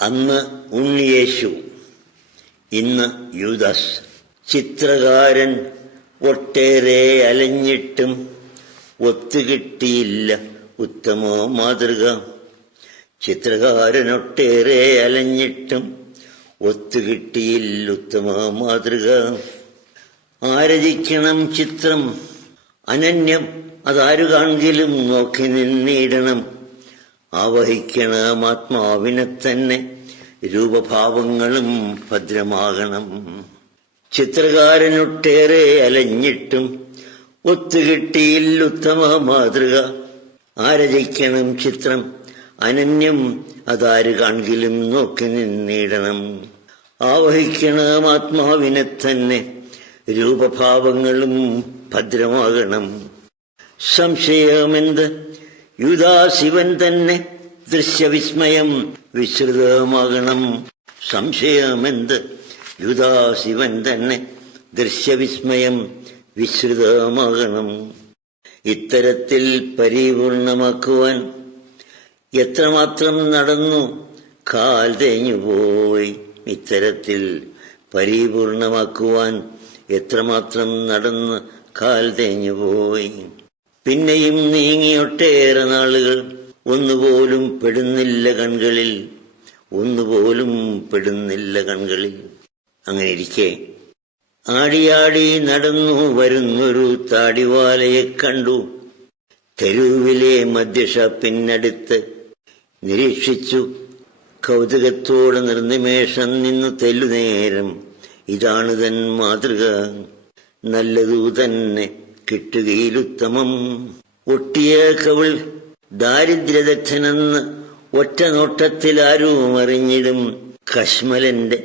അന്ന് ഉണ്ണിയേശു, ഇന്ന് യൂദാസ്. ചിത്രകാരൻ ഒട്ടേറെ അലഞ്ഞിട്ടും ഒത്തുകിട്ടിയില്ല ഉത്തമ മാതൃക. ചിത്രകാരനൊട്ടേറെ അലഞ്ഞിട്ടും ഒത്തുകിട്ടിയില്ല ഉത്തമ മാതൃക. ആരചിക്കണം ചിത്രം അനന്യം, അതാരു കാണെങ്കിലും നോക്കി നിന്നിടണം. ആവഹിക്കണം ആത്മാവിനെ തന്നെ, രൂപഭാവങ്ങളും ഭദ്രമാകണം. ചിത്രകാരനൊട്ടേറെ അലഞ്ഞിട്ടും ഒത്തുകിട്ടിയില്ല ഉത്തമ മാതൃക. ആരചിക്കണം ചിത്രം അനന്യം, അതാര് കാണെങ്കിലും നോക്കി നിന്നിടണം. ആവഹിക്കണം ആത്മാവിനെ തന്നെ, രൂപഭാവങ്ങളും ഭദ്രമാകണം. സംശയമെന്ത്, യൂദാസിവൻ തന്നെ, ദൃശ്യവിസ്മയം വിശ്രുതമാകണം. സംശയമെന്ത്, യൂദാസിവൻ തന്നെ, ദൃശ്യവിസ്മയം വിശ്രുതമാകണം. ഇത്തരത്തിൽ പരിപൂർണമാക്കുവാൻ എത്രമാത്രം നടന്നു, കാൽ തേഞ്ഞുപോയി. ഇത്തരത്തിൽ പരിപൂർണമാക്കുവാൻ എത്രമാത്രം നടന്ന് കാൽ തേഞ്ഞുപോയി. പിന്നെയും നീങ്ങിയൊട്ടേറെ നാളുകൾ, ഒന്നുപോലും പെടുന്നില്ല കൺകളിൽ, ഒന്നുപോലും പെടുന്നില്ല കൺകളിൽ. അങ്ങനെ ഇരിക്കെ ആടിയാടി നടന്നു വരുന്നൊരു താടിവാലയെ കണ്ടു. തെരുവിലെ മദ്യഷാപ്പിനടുത്ത് നിരീക്ഷിച്ചു. കൗതുകത്തോടെ നിർനിമേഷം നിന്നു തെല്ലുനേരം. ഇതാണ് തൻ മാതൃക, നല്ലതു തന്നെ കിട്ടുകയിലുത്തമം. ഒട്ടിയ കവിൾ ദാരിദ്ര്യദഗ്ധനെന്ന് ഒറ്റ നോട്ടത്തിൽ ആരും അറിഞ്ഞിടും. കശ്മലന്റെ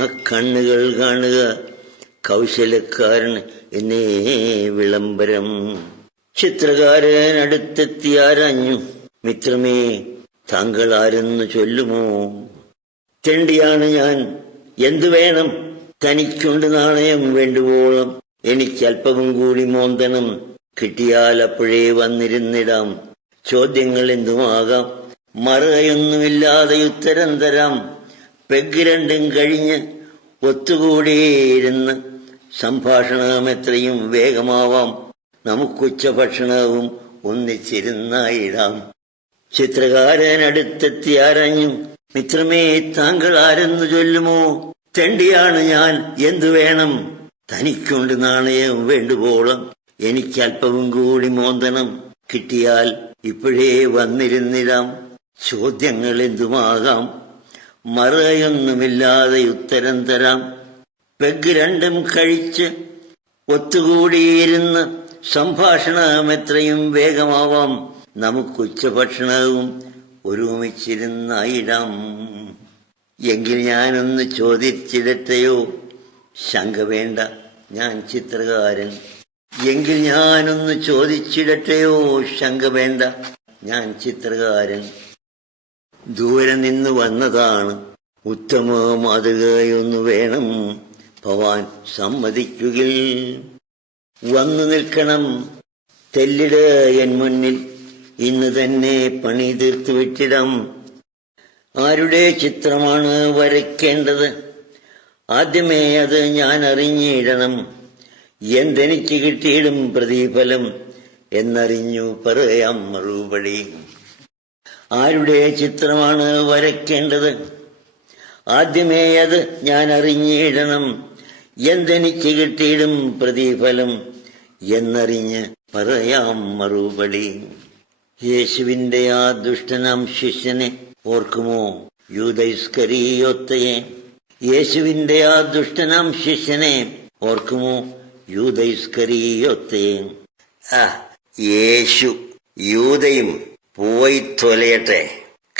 ആ കണ്ണുകൾ കാണുക, കൗശലക്കാരൻ എന്നേ വിളംബരം. ചിത്രകാരൻ അടുത്തെത്തി ആരാഞ്ഞു, മിത്രമേ താങ്കൾ ആരെന്ന് ചൊല്ലുമോ? തെണ്ടിയാണ് ഞാൻ, എന്തു വേണം? തനിക്കൊണ്ട് നാണയം വേണ്ടുവോളം, എനിക്കല്പവും കൂടി മോന്തനം. കിട്ടിയാൽ അപ്പോഴേ വന്നിരുന്നിടാം. ചോദ്യങ്ങൾ എന്തുമാകാം, മറയൊന്നുമില്ലാതെ ഉത്തരം തരാം. പെഗ് രണ്ടും കഴിഞ്ഞ് ഒത്തുകൂടിയിരുന്ന് സംഭാഷണം എത്രയും വേഗമാവാം. നമുക്കുച്ചഭക്ഷണവും ഒന്നിച്ചിരുന്നായിടാം. ചിത്രകാരൻ അടുത്തെത്തി ആരാഞ്ഞു, മിത്രമേ താങ്കൾ ആരെന്ന് ചൊല്ലുമോ? തെണ്ടിയാണ് ഞാൻ, എന്തു വേണം? തനിക്കൊണ്ട് നാണയം വേണ്ടുവോളം, എനിക്കല്പവും കൂടി മോന്തനം. കിട്ടിയാൽ ഇപ്പോഴേ വന്നിരുന്നിടാം. ചോദ്യങ്ങൾ എന്തുമാകാം, മറയൊന്നുമില്ലാതെ ഉത്തരം തരാം. പെഗ് രണ്ടും കഴിച്ച് ഒത്തുകൂടിയിരുന്ന് സംഭാഷണം എത്രയും വേഗമാവാം. നമുക്കുച്ചഭക്ഷണവും ഒരുമിച്ചിരുന്നായിടാം. എങ്കിൽ ഞാനൊന്ന് ചോദിച്ചിടട്ടെയോ? ശങ്ക വേണ്ട, ഞാൻ ചിത്രകാരൻ. എങ്കിൽ ഞാനൊന്ന് ചോദിച്ചിടട്ടെയോ? ശങ്ക വേണ്ട, ഞാൻ ചിത്രകാരൻ. ദൂരെ നിന്ന് വന്നതാണ്, ഉത്തമ മാതൃകയൊന്നു വേണം. ഭവാൻ സമ്മതിക്കുകിൽ വന്നു നിൽക്കണം. തെല്ലിട എൻ മുന്നിൽ, ഇന്ന് തന്നെ പണി തീർത്തു വിട്ടിടാം. ആരുടെ ചിത്രമാണ് വരയ്ക്കേണ്ടത്? ആദ്യമേ അത് ഞാൻ അറിഞ്ഞിടണം. എന്തെനിക്ക് കിട്ടിയിടും പ്രതിഫലം എന്നറിഞ്ഞു പറയാം മറുപടി. ആരുടെ ചിത്രമാണ് വരയ്ക്കേണ്ടത്? ആദ്യമേ അത് ഞാൻ അറിഞ്ഞിടണം. എന്തെനിക്ക് കിട്ടിയിടും പ്രതിഫലം എന്നറിഞ്ഞ് പറയാം മറുപടി. യേശുവിന്റെ ആ ദുഷ്ടനാം ശിഷ്യനെ ഓർക്കുമോ? യൂദാ ഇസ്കറിയോത്തയെ. യേശുവിന്റെ ആ ദുഷ്ടനാം ശിഷ്യനെ ഓർക്കുമോ? യൂദാ ഇസ്കറിയോത്തയെ. യേശു യൂദയും പോയി തൊലയട്ടെ,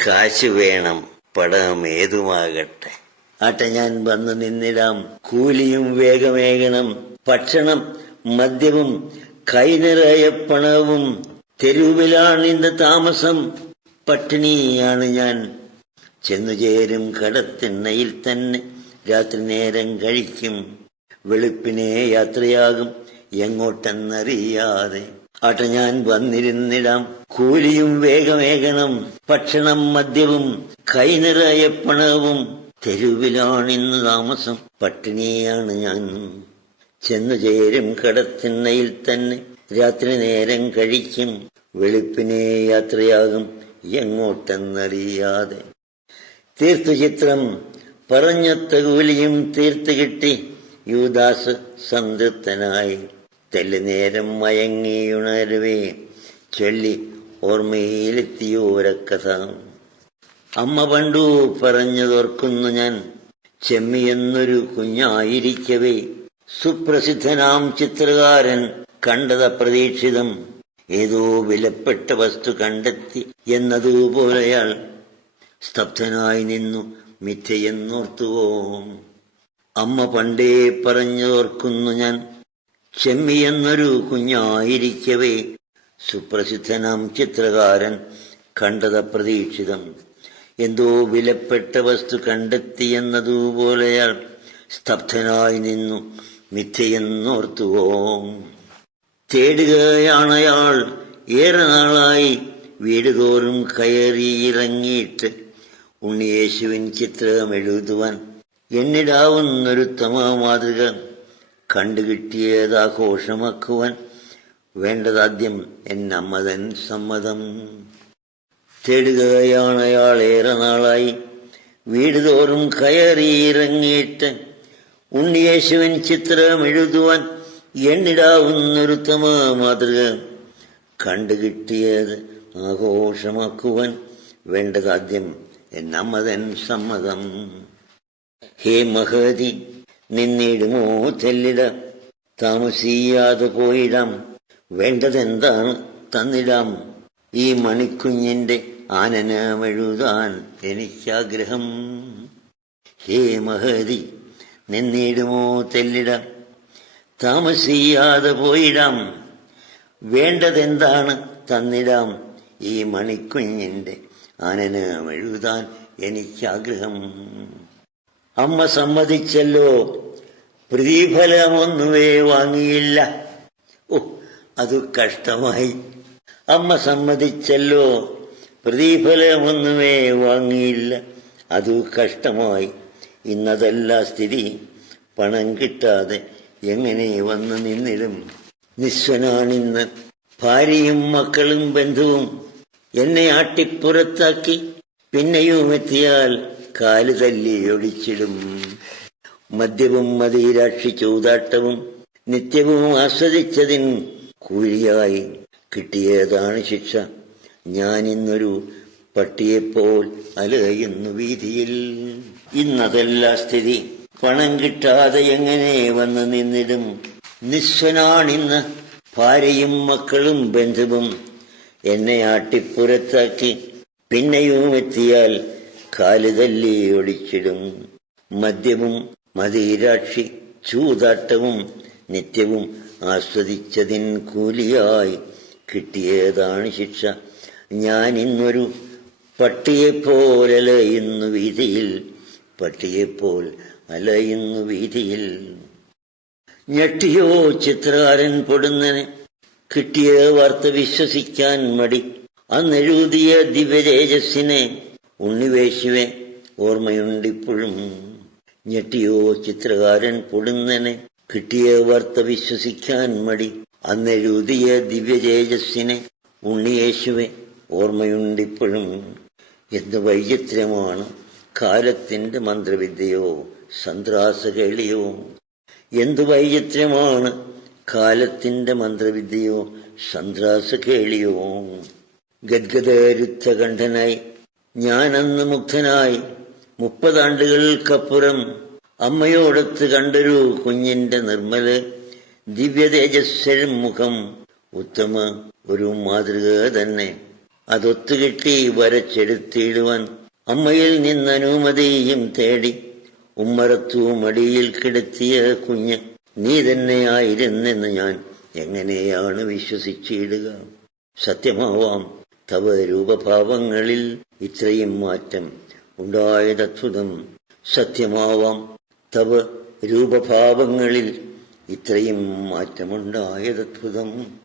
കാശ് വേണം, പടം ഏതുമാകട്ടെ. ആട്ടെ, ഞാൻ വന്നു നിന്നിടാം. കൂലിയും വേഗമേകണം. ഭക്ഷണം മദ്യവും കൈനിറയ പണവും. തെരുവിലാണ് ഇന്ന് താമസം, പട്ടിണിയാണ് ഞാൻ. ചെന്നുചേരും കടത്തിണ്ണയിൽ തന്നെ രാത്രി നേരം കഴിക്കും. വെളുപ്പിനെ യാത്രയാകും എങ്ങോട്ടെന്നറിയാതെ. ആട്ടെ ഞാൻ വന്നിരുന്നിടാം. കൂലിയും വേഗമേകണം, ഭക്ഷണം മദ്യവും കൈനിറയെ പണവും. തെരുവിലാണിന്ന് താമസം, പട്ടിണിയാണ് ഞാൻ. ചെന്നു ചേരും കടത്തിണ്ണയിൽ തന്നെ, രാത്രി നേരം കഴിക്കും. വെളുപ്പിനെ യാത്രയാകും എങ്ങോട്ടെന്നറിയാതെ. തീർത്തു ചിത്രം പറഞ്ഞൊത്ത കൂലിയും തീർത്തു കിട്ടി. യൂദാസ് സംതൃപ്തനായി. തെല്ലുനേരം മയങ്ങിയുണരവേ ചൊല്ലി ഓർമ്മയിലെത്തിയോരക്കഥ. അമ്മ പണ്ടു പറഞ്ഞതോർക്കുന്നു ഞാൻ, ചെമ്മിയെന്നൊരു കുഞ്ഞായിരിക്കവേ. സുപ്രസിദ്ധനാം ചിത്രകാരൻ കണ്ടത് അപ്രതീക്ഷിതം. ഏതോ വിലപ്പെട്ട വസ്തു കണ്ടെത്തി എന്നതുപോലെയാൾ സ്തബ്ധനായി നിന്നു മിഥ്യയെന്നോർത്തുവോ. അമ്മ പണ്ടേ പറഞ്ഞതോർക്കുന്നു ഞാൻ, ചെമ്മിയെന്നൊരു കുഞ്ഞായിരിക്കവേ. സുപ്രസിദ്ധനാം ചിത്രകാരൻ കണ്ടത് അപ്രതീക്ഷിതം. എന്തോ വിലപ്പെട്ട വസ്തു കണ്ടെത്തിയെന്നതുപോലെയാൾ സ്തബ്ധനായി നിന്നു മിഥ്യയെന്നോർത്തുവോ. തേടുകയാണയാൾ ഏറെ നാളായി, വീടുതോറും കയറിയിറങ്ങിയിട്ട്. ഉണ്ണിയേശുവിൻ ചിത്രമെഴുതുവാൻ എന്നിടാവുന്നൊരുത്തമ മാതൃക കണ്ടുകിട്ടിയതാഘോഷമാക്കുവാൻ വേണ്ടതാദ്യം എന്നമ്മതൻ സമ്മതം. തേടുകയാണയാളേറെ നാളായി, വീടുതോറും കയറിയിറങ്ങിയിട്ട്. ഉണ്ണിയേശുവിൻ ചിത്രമെഴുതുവാൻ എണ്ണിടാവുന്നൊരുത്തമ മാതൃക കണ്ടുകിട്ടിയത് ആഘോഷമാക്കുവാൻ വേണ്ടതാദ്യം എന്നമ്മതൻ സമ്മതം. ഹേ മഹതി, നിന്നിടുമോ തെല്ലിട, താമസിയാതെ പോയിടാം. വേണ്ടതെന്താണ് തന്നിടാം. ഈ മണിക്കുഞ്ഞിന്റെ ആനനമെഴുതാൻ എനിക്കാഗ്രഹം. ഹേ മഹതി, നിന്നിടുമോ തെല്ലിട, താമസിയാതെ പോയിടാം. വേണ്ടതെന്താണ് തന്നിടാം. ഈ മണിക്കുഞ്ഞിന്റെ ആനനമെഴുതാൻ എനിക്കാഗ്രഹം. അമ്മ സമ്മതിച്ചല്ലോ, പ്രതിഫലമൊന്നുമേ വാങ്ങിയില്ല. ഓ, അതു കഷ്ടമായി. അമ്മ സമ്മതിച്ചല്ലോ, പ്രതിഫലമൊന്നുമേ വാങ്ങിയില്ല. അതു കഷ്ടമായി. ഇന്നതല്ല സ്ഥിതി, പണം കിട്ടാതെ എങ്ങനെ വന്നു നിന്നിടും. നിസ്വനാണിന്ന്, ഭാര്യയും മക്കളും ബന്ധുവും എന്നെ ആട്ടിപ്പുറത്താക്കി. പിന്നെയും എത്തിയാൽ കാല് തല്ലി ഒടിച്ചിടും. മദ്യവും മദിരാക്ഷി ചൂതാട്ടവും നിത്യവും ആസ്വദിച്ചതിൻ കൂലിയായി കിട്ടിയതാണ് ശിക്ഷ. ഞാനിന്നൊരു പട്ടിയെപ്പോൾ അലയുന്നു വീതിയിൽ. ഇന്നതല്ല സ്ഥിതി, പണം കിട്ടാതെ എങ്ങനെ വന്ന് നിന്നിടും. നിസ്വനാണിന്ന്, ഭാര്യയും മക്കളും ബന്ധുവും എന്നെ ആട്ടിപ്പുറത്താക്കി. പിന്നെയും എത്തിയാൽ കാല് തല്ലി ഒടിച്ചിടും. മദ്യവും മദിരാക്ഷി ചൂതാട്ടവും നിത്യവും ആസ്വദിച്ചതിൻ കൂലിയായി കിട്ടിയതാണ് ശിക്ഷ. ഞാനിന്നൊരു പട്ടിയെപ്പോൾ അലയുന്നു വീതിയിൽ. പട്ടിയെപ്പോൾ അലയുന്നു വീതിയിൽ. ഞെട്ടിയോ ചിത്രകാരൻ പൊടുന്നനെ, കിട്ടിയ വാർത്ത വിശ്വസിക്കാൻ മടി. അന്നെഴുതിയ ദിവ്യതേജസ്സിനെ ഉണ്ണിവേശുവെ ഓർമ്മയുണ്ടിപ്പോഴും. ഞെട്ടിയോ ചിത്രകാരൻ പൊടുന്നനെ, കിട്ടിയ വാർത്ത വിശ്വസിക്കാൻ മടി. അന്നെഴുതിയ ദിവ്യതേജസ്സിനെ ഉണ്ണിയേശുവെ ഓർമ്മയുണ്ടിപ്പോഴും. എന്ത് വൈചിത്ര്യമാണ് കാലത്തിന്റെ മന്ത്രവിദ്യയോ സന്ത്രാസകേളിയോ. എന്തു വൈചിത്ര്യമാണ് കാലത്തിന്റെ മന്ത്രവിദ്യയോ സന്ത്രാസകേളിയോ. ഗദ്ഗദരുദ്ധകണ്ഠനായി ഞാനന്ന് മുഗ്ധനായി. 30 ആണ്ടുകൾക്കപ്പുറം അമ്മയോടൊത്ത് കണ്ടൊരു കുഞ്ഞിന്റെ നിർമ്മല ദിവ്യതേജസ്സരും മുഖം. ഉത്തമ ഒരു മാതൃക തന്നെ. അതൊത്തുകിട്ടി വരച്ചെടുത്തിടുവാൻ അമ്മയിൽ നിന്നനുമതിയും തേടി. ഉമ്മറത്തു മടിയിൽ കിടത്തിയ കുഞ്ഞ് നീ തന്നെയായിരുന്നെന്ന് ഞാൻ എങ്ങനെയാണ് വിശ്വസിച്ചിടുക. സത്യമാവാം തവ രൂപഭാവങ്ങളിൽ ഇത്രയും മാറ്റം ഉണ്ടായതത്ഭുതം. സത്യമാവാം തവ രൂപഭാവങ്ങളിൽ ഇത്രയും മാറ്റമുണ്ടായതത്ഭുതം.